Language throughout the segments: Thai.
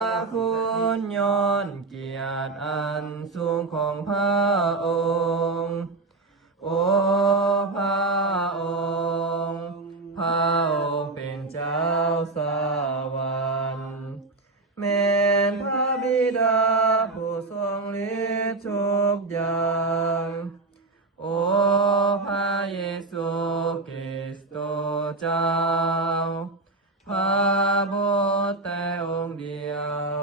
คุณย้อนเกียรติอันสูงของพระองค์โอ้พระองค์พระองค์เป็นเจ้าสวรรค์แม่นพระบิดาผู้ทรงฤทธิ์ทุกอย่างโอ้พระเยซูคริสต์เจ้าพระบุตรแต่องค์เดียว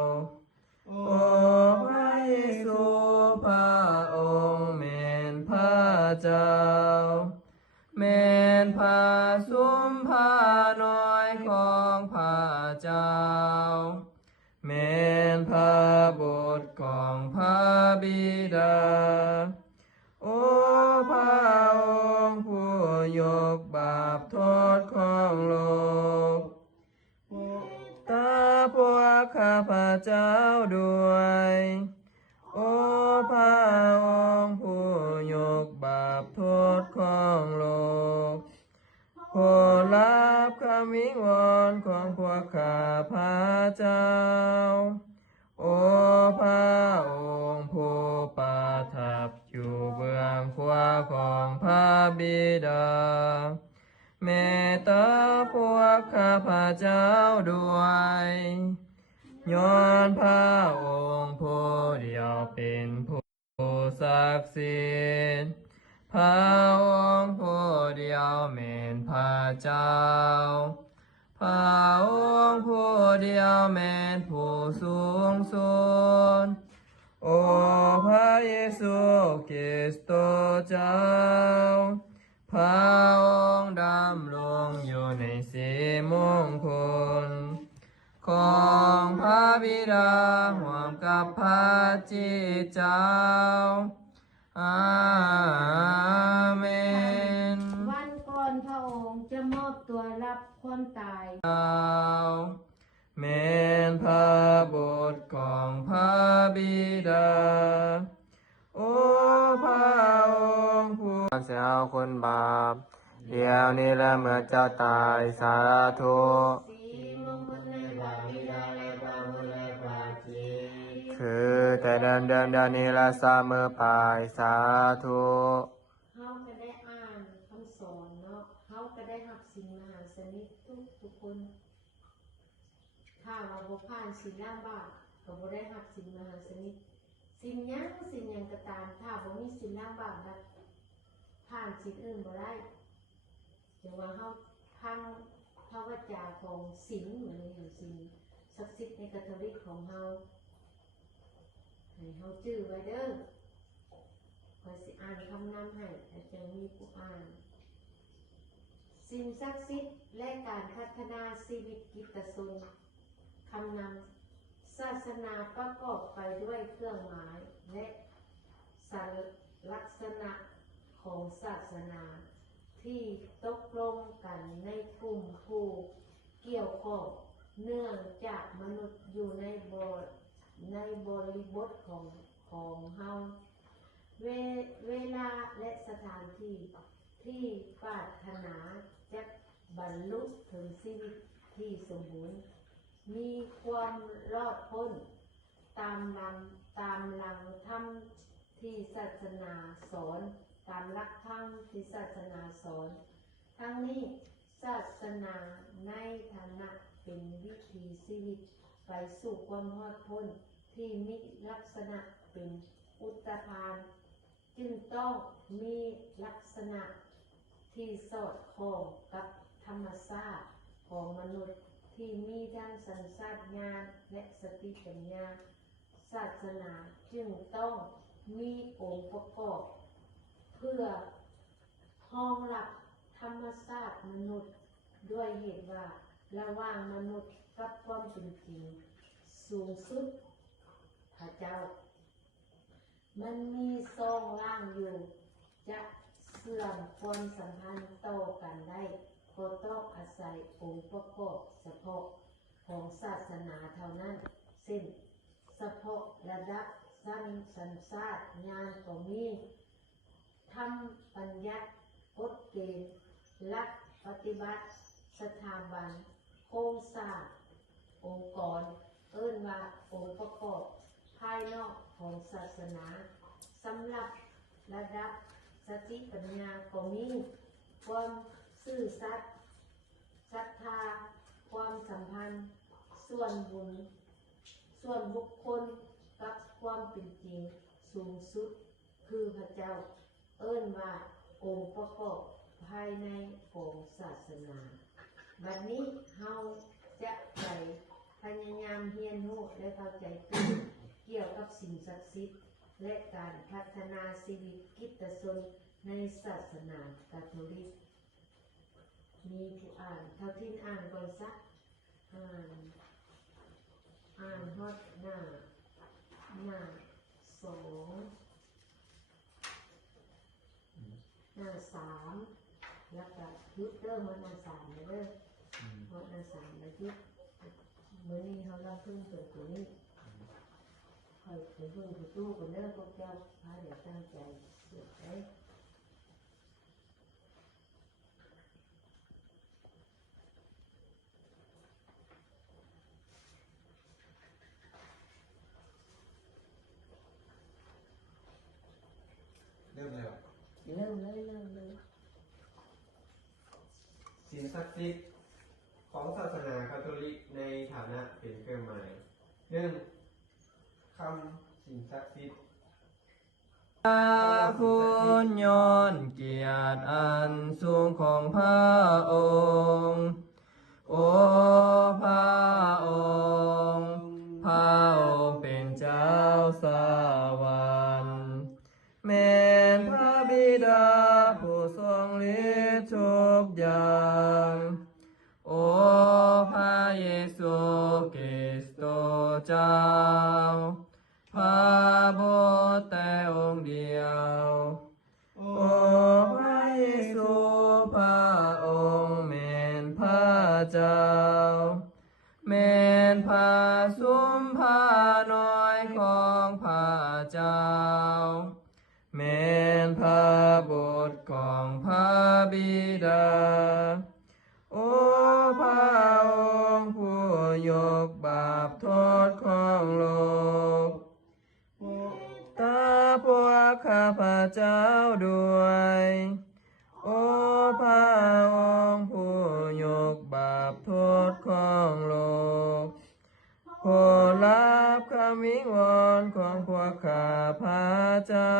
โอ้พระเยซูพระองค์แม่นพระเจ้าแม่นพระสุมพระน้อยของพระเจ้าแม่นพระบุตรของพระบิดาโอ้พระองค์ผู้ยกบาปโทษของโลกตาพวกข้าพเจ้าด้วยโอ้พระองค์ผู้ยกบาปโทษของโลกผู้รับคำวิงวอนของพวกข้าพเจ้าโอ้พระองค์ผู้ประทับอยู่เบื้องขวาของพระบิดาเมตตาพวกข้าพเจ้าด้วยย้อนพระองค์ผู้เดียวเป็นผู้ศักดิ์สิทธิ์พระองค์ผู้เดียวเป็นพระเจ้าพระองค์ผู้เดียวเป็นผู้สูงสุดโอ้พระเยซูคริสต์เจ้าพระองค์ดำรงอยู่ในสีมงคลของพระบิดาร่วมกับพระจิตเจ้าอาเมนวันก่อนพระองค์จะมอบตัวรับความตายเมนพระบุตรของพระบิดาโอ้พระองค์ผู้เสียคนบาปเดี๋ยวนี้และเมื่อจะตายสาธุสีมงคลในพระบิดาและพระบุตรและพระจิตคือแต่เดิมเดี๋ยวนี้และเสมอไปสาธุเฮาก็ได้อ่านคำสอนเนาะเฮาก็ได้รับสิ่งมหาสนิททุกคนถ้าเราบ่ผ่านสิ่งล่างบาปก็บ่ได้รับสิ่งมหาสนิทสิ่งหยังก็ตามถ้าบ่มีสิ่งล่างบาปนะผ่านสิ่งอื่นบ่ได้แต่ว่าเฮาพังพระวจาของศีลเหมือนอย่างศีลศักดิ์สิทธิ์ในคาทอลิกของเฮาให้เฮาจื้อไว้เด้อคอยสิอ่านคำนำให้อาจารย์มีผู้อ่านสิ่งศักดิ์สิทธิ์และการพัฒนาชีวิตกิตตชนคำนำศาสนาประกอบไปด้วยเครื่องหมายและสัญลักษณะของศาสนาที่ตกลงกันในกลุ่มผู้เกี่ยวข้องเนื่องจากมนุษย์อยู่ในบริบทของเฮาเวลาและสถานที่ที่ปรารถนาจะบรรลุถึงชีวิตที่สมบูรณ์มีความรอดพ้นตามหลังธรรมที่ศาสนาสอนตามหลักธรรมที่ศาสนาสอนทั้งนี้ศาสนาในฐานะเป็นวิถีชีวิตไปสู่ความรอดพ้นที่มีลักษณะเป็นอุตภานจึงต้องมีลักษณะที่สอดคล้องกับธรรมชาติของมนุษย์ที่มีทั้งสัญชาตญาณและสติปัญญาศาสนาจึงต้องมีองค์ประกอบเพื่อรองรับธรรมชาติมนุษย์ด้วยเหตุว่าระหว่างมนุษย์กับความเป็นจริงสูงสุดพระเจ้ามันมีทรงร่างอยู่จะเสื่อมความสัมพันธ์ต่อกันได้ก็ต้องอาศัยองค์ประกอบเฉพาะของศาสนาเท่านั้นเช่นเฉพาะระดับสัญชาตญาณก็มีธรรมบัญญัติกฎเกณฑ์หลักปฏิบัติสถาบันโครงสร้างองค์กร เอิ้นว่าองค์ประกอบภายนอกของศาสนาสำหรับระดับสติปัญญาก็มีความซื่อสัตย์ศรัทธาความสัมพันธ์ส่วนบุญส่วนบุคคลกับความเป็นจริงสูงสุดคือพระเจ้าเอิ้นว่าองค์ประกอบภายในของศาสนาบัดนี้เฮาจะไปพยายามเรียนรู้และเข้าใจเกี่ยวกับสิ่งศักดิ์สิทธิ์และการพัฒนาชีวิตกิตติชนในศาสนาคาทอลิกมีผู้อ่านเท่าที่อ่านก่อนสักอ่านฮอดหน้าสองหน้าสามแล้วก็ยุดเริ่มฮอดหน้าสามเลยเด้อฮอดหน้าสามแล้วยุดมื้อนี้เฮารับเพิ่งเปิดตัวนี้ค่อยไปเพิ่งไปตู้กันเด้อพวกเจ้าพาเดี๋ยวตั้งใจเสือกได้เริ่มเลยเหรอ เริ่มเลย สิ่งศักดิ์สิทธิ์ของศาสนาคาทอลิกในฐานะเป็นเครื่องหมายหนึ่งคำสิ่งศักดิ์สิทธิ์คุณยนเกียรติอันสูงของพระองค์โอ้พระองค์พระองค์เป็นเจ้าสวรรค์แม่นพระบิดาผู้ทรงฤทธิ์ทุกอย่างโอ้พระเยซูคริสต์เจ้าพระบุตรแต่องค์เดียวโอ้พระเยซูพระองค์แม่นพระเจ้าแม่นพระสุมพระน้อยของพระเจ้าแม่นพระบุตรของพระบิดาโอ้พระองค์ผู้ยกบาปโทษของโลกตาพวกข้าพเจ้าด้วยโอ้พระองค์ผู้ยกบาปโทษของโลกผู้รับคำวิงวอนของพวกข้าพเจ้า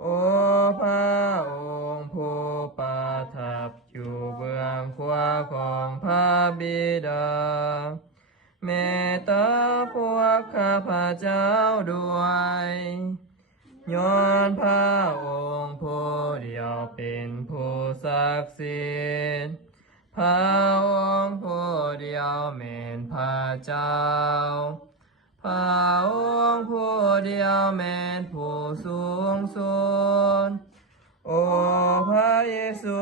โอ้พระองค์ผู้ประทับอยู่เบื้องขวาของพระบิดาเมตตาพวกข้าพเจ้าด้วยย้อนพระองค์ผู้เดียวเป็นผู้ศักดิ์สิทธิ์พระองค์ผู้เดียวเป็นพระเจ้าพระองค์ผู้เดียวเป็นผู้สูงสุดโอ้พระเยซู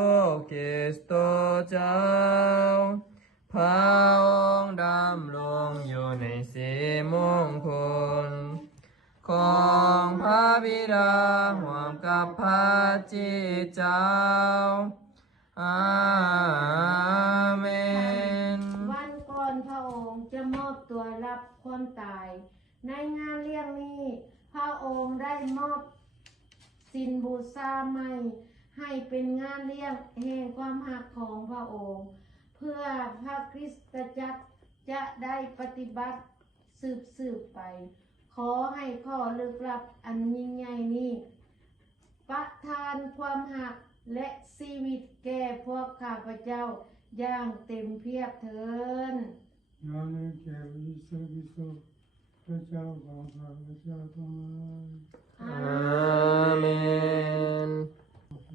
คริสต์เจ้าพระองค์ดำรงอยู่ในสีมงคลของพระบิดาร่วมกับพระจิตเจ้าอาเมนวันก่อนพระองค์จะมอบตัวรับความตายในงานเลี้ยงนี้พระองค์ได้มอบสินบูชาใหม่ให้เป็นงานเลี้ยงแห่งความหักของพระองค์เพื่อพระคริสตจักรจะได้ปฏิบัติสืบไปขอให้ข้อลึกลับอันยิ่งใหญ่นี้ประทานความหักและชีวิตแก่พวกข้าพเจ้าอย่างเต็มเพียบเถิดงานนี้แก่พระเยซูคริสต์พระเจ้าของข้าพเจ้าทั้งหลาย อาเมน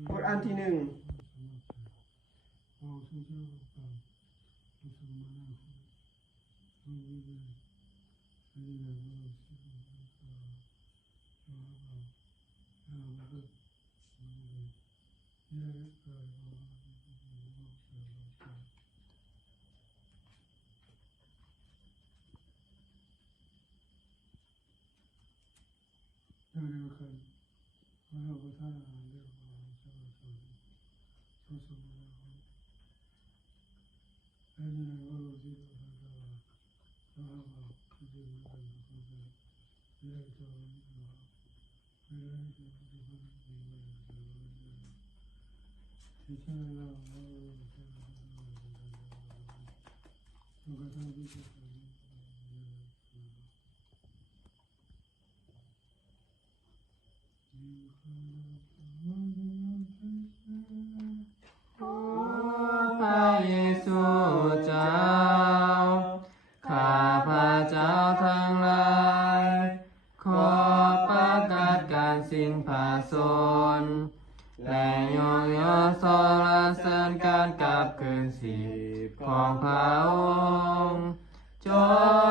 บทอันที่หนึ่ง ขอพระเจ้าของข้าพระเจ้ามาแล้วขอวิเวกให้แก่เราสิขอพระเจ้าขอเราเราพระเจ้าเยอะเกินขอเร็วกันขอเราประทานอาหารเร็วขอเจ้าสอนทศมาแล้วให้ในวันที่เราทำเรา โอ้พระเยซูเจ้าข้าพระเจ้าทั้งหลายขอประกาศการสิ้นพระชนม์และยกย่อสรรเสริญการกลับคืนสิบของพระองค์จ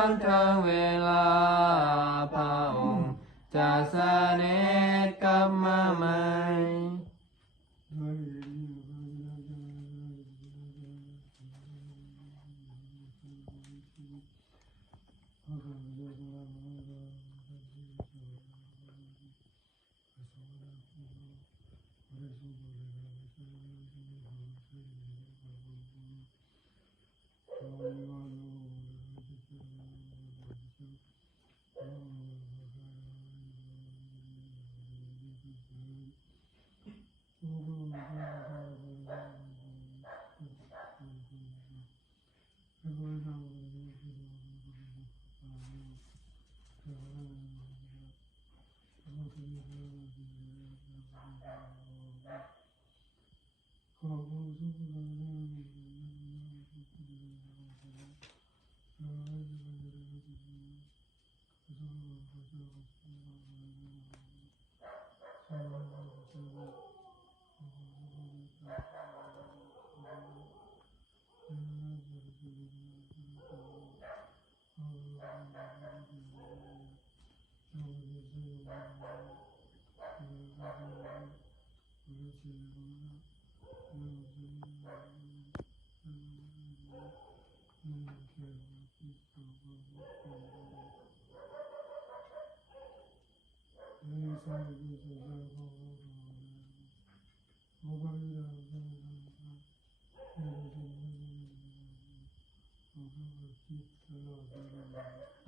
นถึงเวลาพระองค์จะเสด็จกลับมาใหม่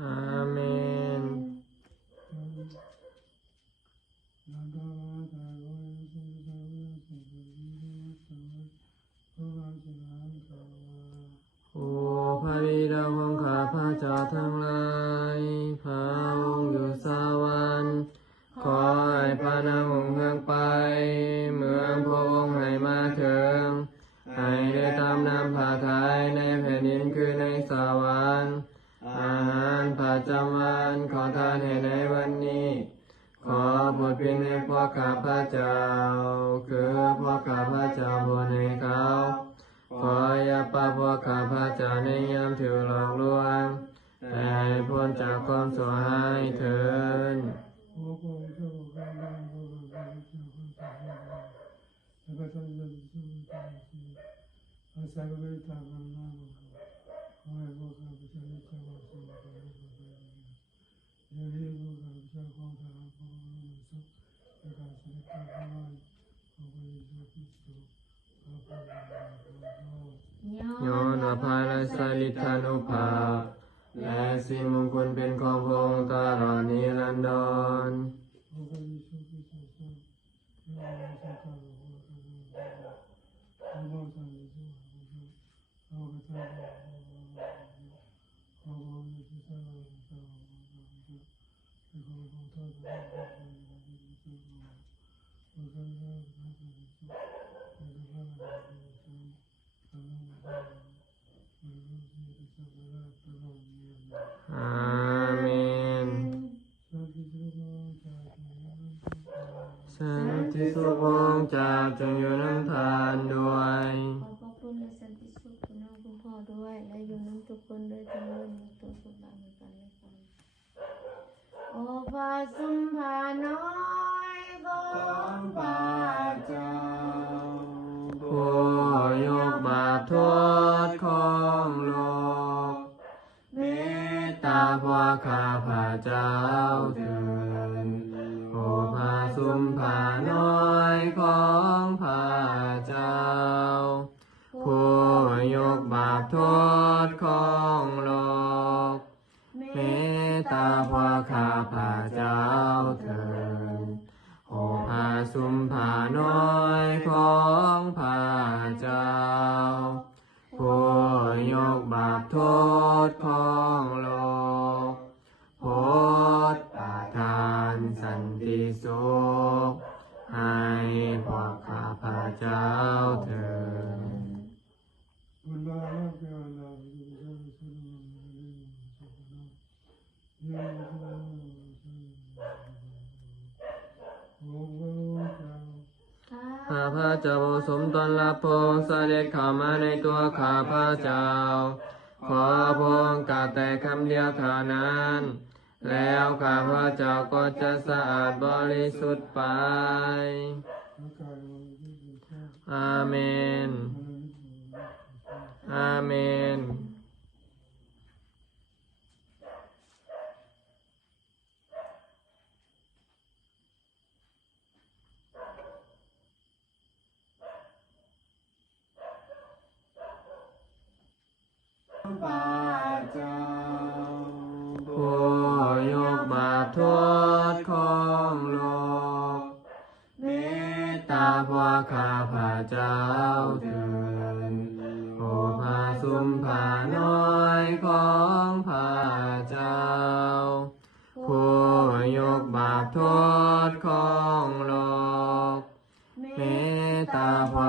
อาเมน โอ้พระบิดาของข้าพระเจ้าทั้งหลายพระองค์อยู่สวรรค์ขอให้พระนามองค์เฮืองไปเมืองพระองค์ให้มาถึงให้ได้ตามน้ำพระทัยในแผ่นดินคือในสวรรค์อาหารประจำวันขอทานให้ในวันนี้ขอโปรดเพียงในพวกข้าพระเจ้าคือพวกข้าพระเจ้าบนให้เขาขออย่าปะพวกข้าพระเจ้าในยามถูกหลอกลวงแต่ให้พ้นจากความชั่วร้ายเถิดย้อนอภัยและสลิทธานุภาพและสิ่งมงคลเป็นของพระองค์ตลอดนิรันดรอาเมนสันติสุขของเจ้าจงอยู่น้ำทานด้วย ขอพระคุณและสันติสุขคุณน้องคุณพ่อด้วยและอยู่น้ำทุกคนด้วยทั้งเรื่องตัวสุขบางกันและกันโอ้พระสุมภาน้อยของพระเจ้า ผู้ยกบาปโทษของโลกเมตตาพวกข้าพระเจ้าเถิดโอ้พระสุมภาน้อยของพระเจ้าผู้ยกบาปโทษของโลกเมตตาพวกข้าพระเจ้าเถิด โอภาสุมภาน้อยของพระเจ้าผู้ยกบาปโทษของโลกโปรดประทานสันติสุขให้พวกข้าพเจ้าเถิด ข้าพระเจ้าสมตนรับพระองค์เสด็จเข้ามาในตัวข้าพระเจ้า ขอพระองค์กล่าวแต่คำเดียวเท่านั้น แล้วข้าพระเจ้าก็จะสะอาดบริสุทธิ์ไป อาเมน อาเมน พระเจ้า ผู้ยกบาปโทษของโลกเมตตาพวกข้าพระเจ้าเถิดโอภาสุมภาน้อยของพระเจ้า ผู้ยกบาปโทษของโลกเมตตาพว